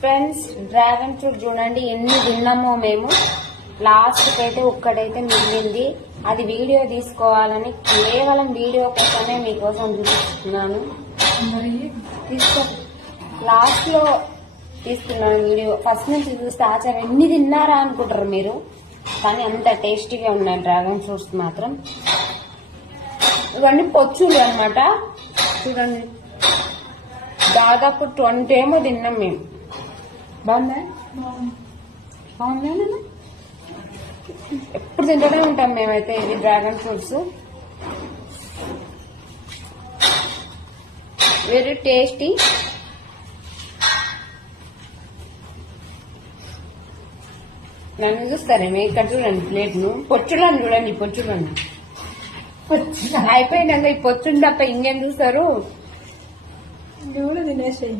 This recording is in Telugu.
ఫ్రెండ్స్ డ్రాగన్ ఫ్రూట్ చూడండి ఎన్ని తిన్నామో మేము. లాస్ట్ కైతే ఒక్కడైతే మిగిలింది. అది వీడియో తీసుకోవాలని కేవలం వీడియో కోసమే మీకోసం చూపిస్తున్నాను. లాస్ట్ లో తీస్తున్నాను వీడియో. ఫస్ట్ నుంచి చూస్తే ఆచారం ఎన్ని తిన్నారా అనుకుంటారు మీరు, కానీ అంత టేస్టీగా ఉన్నాయి డ్రాగన్ ఫ్రూట్స్ మాత్రం. ఇవన్నీ పొచ్చులు అన్నమాట. చూడండి దాదాపు 20 ఏమో తిన్నాం మేము. బాగుందా? బాగుందా? ఎప్పుడు తింటూనే ఉంటాం మేమైతే ఇది డ్రాగన్ ఫ్రూట్స్. Very tasty. నన్ను చూస్తారేమో ఇక్కడ చూడండి ప్లేట్ ను. పొచ్చులను చూడండి, పొచ్చులను అయిపోయినాక ఈ పొచ్చుని తప్ప ఇంకేం చూస్తారు? తినేసాయి.